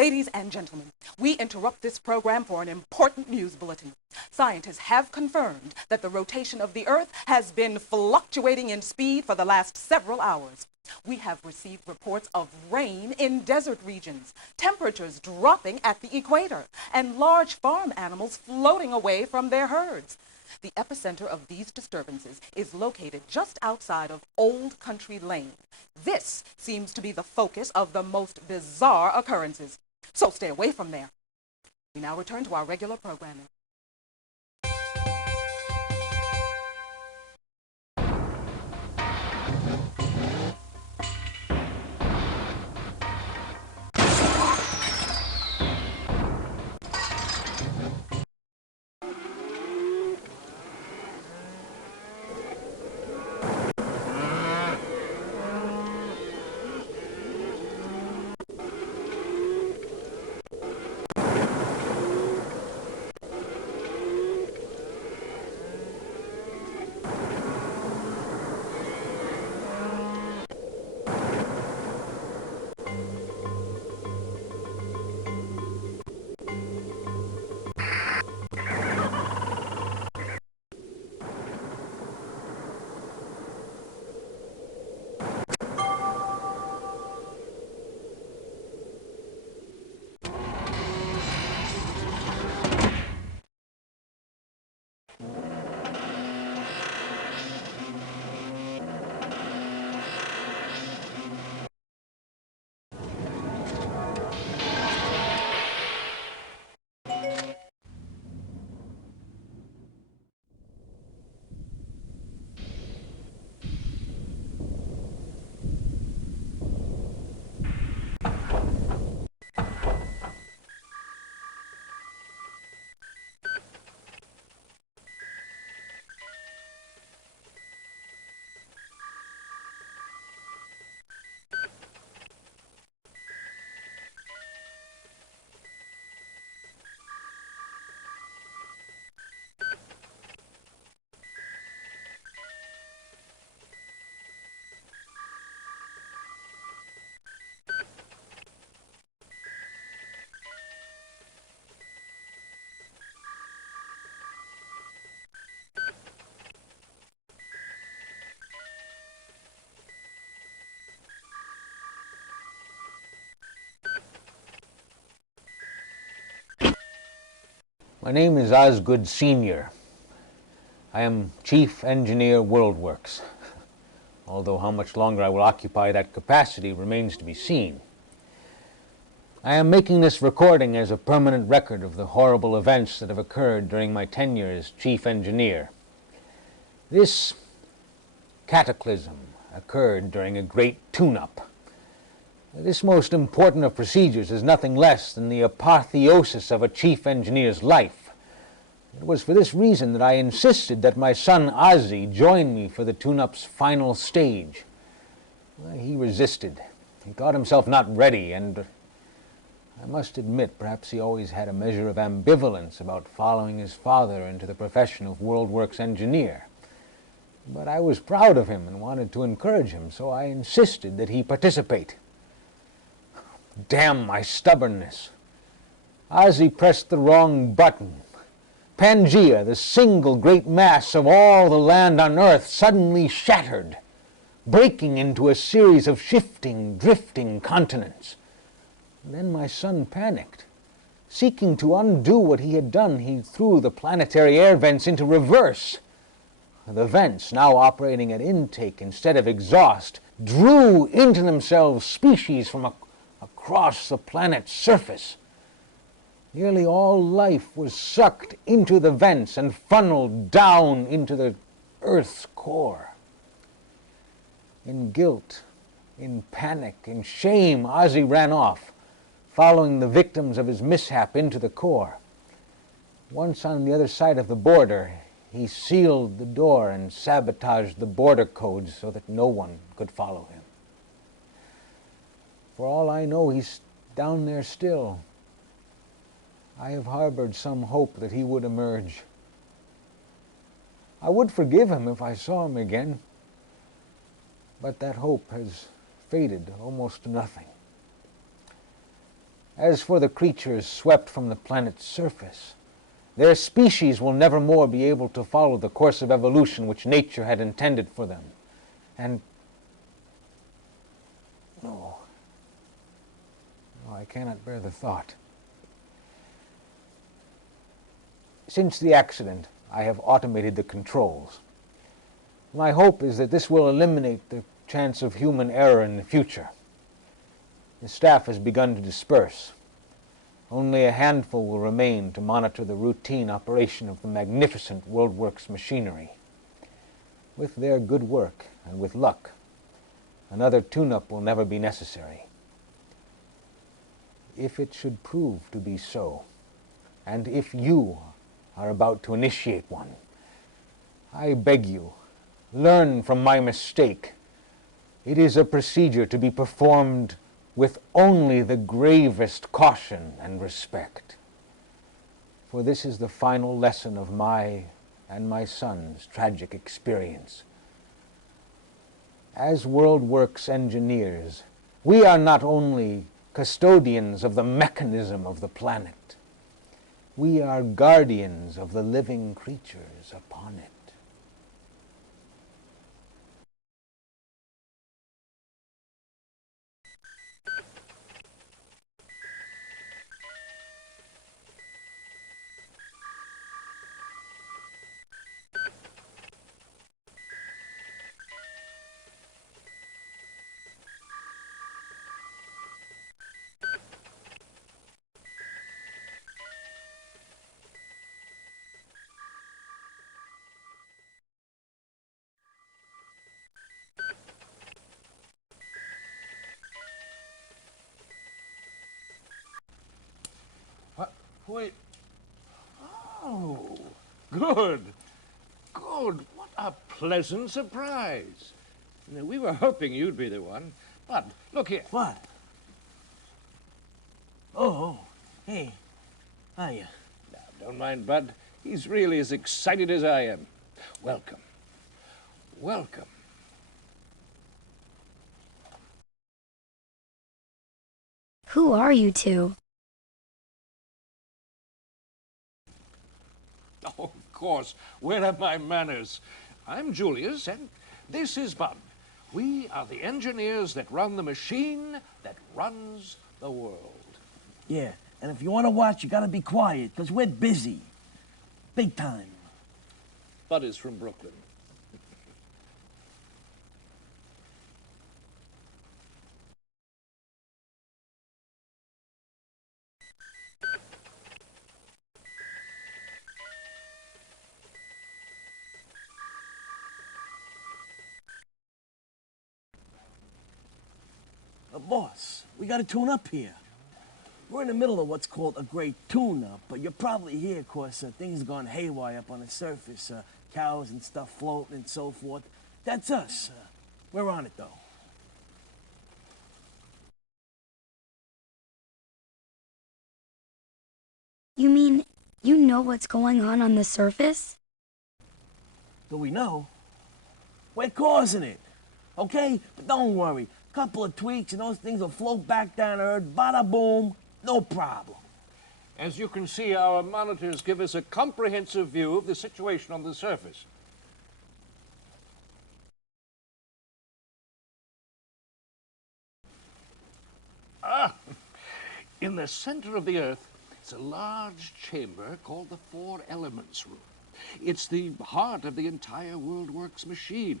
Ladies and gentlemen, we interrupt this program for an important news bulletin. Scientists have confirmed that the rotation of the Earth has been fluctuating in speed for the last several hours. We have received reports of rain in desert regions, temperatures dropping at the equator, and large farm animals floating away from their herds. The epicenter of these disturbances is located just outside of Old Country Lane. This seems to be the focus of the most bizarre occurrences. So stay away from there. We now return to our regular programming. My name is Osgood Sr. I am Chief Engineer WorldWorks, although how much longer I will occupy that capacity remains to be seen. I am making this recording as a permanent record of the horrible events that have occurred during my tenure as Chief Engineer. This cataclysm occurred during a great tune-up. This most important of procedures is nothing less than the apotheosis of a chief engineer's life. It was for this reason that I insisted that my son Ozzy join me for the tune-up's final stage. He resisted. He thought himself not ready, and I must admit, perhaps he always had a measure of ambivalence about following his father into the profession of WorldWorks engineer. But I was proud of him and wanted to encourage him, so I insisted that he participate. Damn my stubbornness. Ozzy pressed the wrong button. Pangea, the single great mass of all the land on Earth, suddenly shattered, breaking into a series of shifting, drifting continents. And then my son panicked. Seeking to undo what he had done, he threw the planetary air vents into reverse. The vents, now operating at intake instead of exhaust, drew into themselves species from across the planet's surface. Nearly all life was sucked into the vents and funneled down into the Earth's core. In guilt, in panic, in shame, Ozzy ran off, following the victims of his mishap into the core. Once on the other side of the border, he sealed the door and sabotaged the border codes so that no one could follow him. For all I know, he's down there still. I have harbored some hope that he would emerge. I would forgive him if I saw him again, but that hope has faded almost to nothing. As for the creatures swept from the planet's surface, their species will never more be able to follow the course of evolution which nature had intended for them. And no, I cannot bear the thought. Since the accident, I have automated the controls. My hope is that this will eliminate the chance of human error in the future. The staff has begun to disperse. Only a handful will remain to monitor the routine operation of the magnificent WorldWorks machinery. With their good work, and with luck, another tune-up will never be necessary. If it should prove to be so, and if you are about to initiate one, I beg you, learn from my mistake. It is a procedure to be performed with only the gravest caution and respect. For this is the final lesson of my and my son's tragic experience. As WorldWorks engineers, we are not only custodians of the mechanism of the planet, we are guardians of the living creatures upon it. What? Wait. Oh, good. Good. What a pleasant surprise. Now, we were hoping you'd be the one. But, look here. What? Oh, hey. Hiya. Now, don't mind Bud. He's really as excited as I am. Welcome. Welcome. Who are you two? Oh, of course. Where are my manners? I'm Julius, and this is Bud. We are the engineers that run the machine that runs the world. Yeah, and if you want to watch, you gotta be quiet, because we're busy. Big time. Bud is from Brooklyn. Boss, we gotta tune up here. We're in the middle of what's called a great tune-up, but you're probably here because things have gone haywire up on the surface. Cows and stuff floating and so forth. That's us. We're on it, though. You mean you know what's going on the surface? Do we know? We're causing it, okay? But don't worry. Couple of tweaks and those things will float back down to Earth. Bada boom, no problem. As you can see, our monitors give us a comprehensive view of the situation on the surface. In the center of the Earth is a large chamber called the Four Elements Room. It's the heart of the entire WorldWorks machine.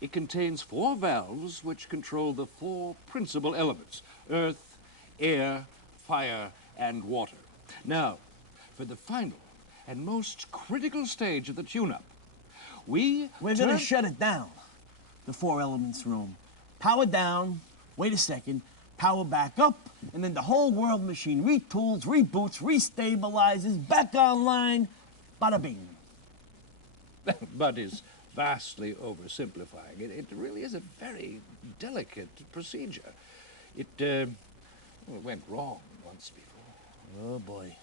It contains 4 valves which control the 4 principal elements: earth, air, fire, and water. Now, for the final and most critical stage of the tune-up, we're gonna shut it down. The Four Elements Room. Power down, wait a second, power back up, and then the whole world machine retools, reboots, restabilizes, back online, bada bing. Bud is vastly oversimplifying. It really is a very delicate procedure. It went wrong once before. Oh, boy.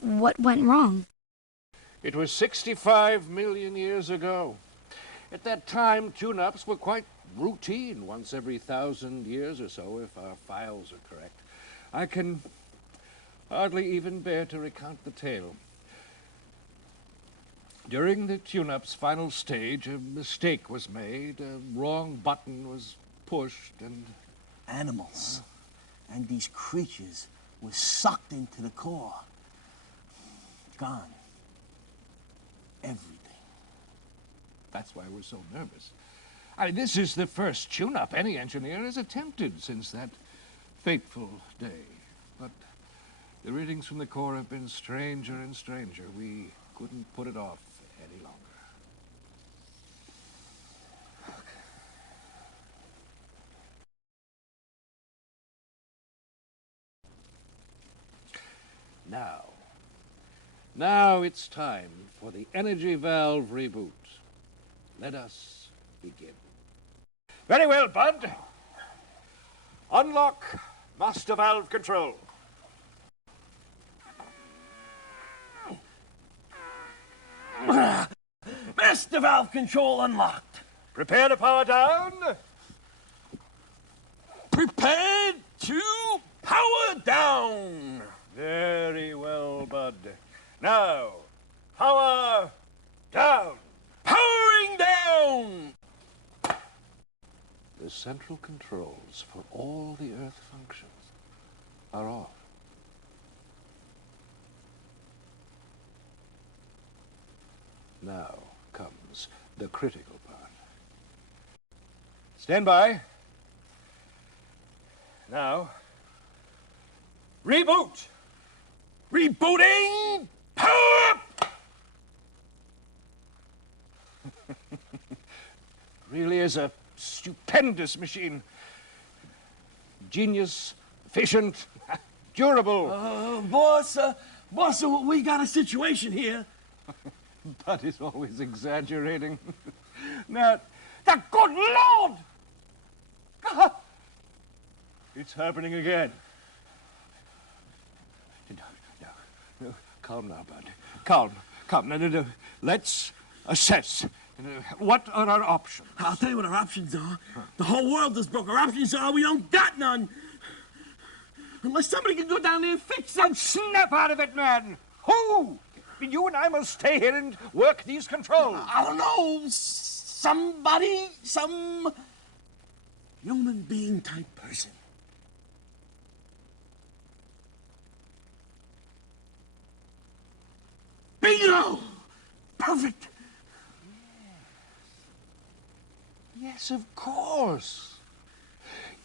What went wrong? It was 65 million years ago. At that time, tune-ups were quite routine, once every 1,000 years or so, if our files are correct. I can hardly even bear to recount the tale. During the tune-up's final stage, a mistake was made, a wrong button was pushed, and... Animals and these creatures were sucked into the core. Gone. Everything. That's why we're so nervous. I mean, this is the first tune-up any engineer has attempted since that fateful day. But the readings from the core have been stranger and stranger. We couldn't put it off any longer. Now it's time for the energy valve reboot. Let us begin. Very well, Bud. Unlock master valve control. Master valve control unlocked. Prepare to power down. Prepared to power down. Very well, Bud. Now, power down. Powering down. The central controls for all the Earth functions are off. Now comes the critical part. Stand by. Now, reboot. Rebooting. Power up. Really is a stupendous machine. Genius, efficient, durable. Boss, we got a situation here. Bud is always exaggerating. Now, the good Lord! It's happening again. No, calm now, Bud. Calm. No. Let's assess. What are our options? I'll tell you what our options are. The whole world is broke. Our options are we don't got none. Unless somebody can go down there and fix it. And snap out of it, man! Who? You and I must stay here and work these controls. I don't know. Somebody, some human being type person. Bingo! Perfect. Yes, of course.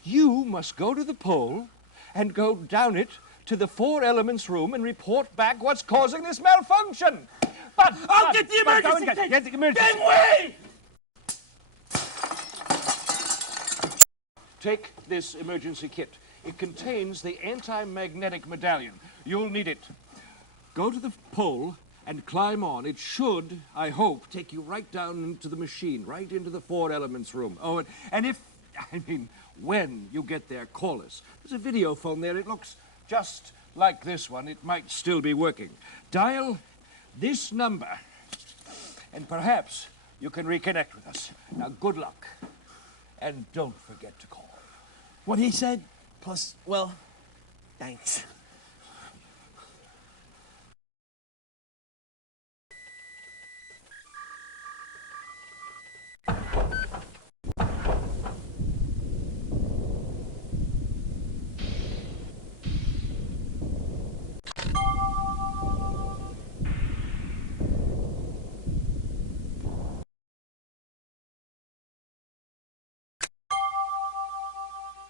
You must go to the pole and go down it to the 4 elements room and report back what's causing this malfunction. But I'll get the emergency kit. Get the emergency. Get away! Take this emergency kit. It contains the anti-magnetic medallion. You'll need it. Go to the pole and climb on. It should, I hope, take you right down into the machine, right into the 4 elements room. Oh, and when you get there, call us. There's a video phone there. It looks just like this one. It might still be working. Dial this number, and perhaps you can reconnect with us. Now, good luck. And don't forget to call. What he said, plus, well, thanks.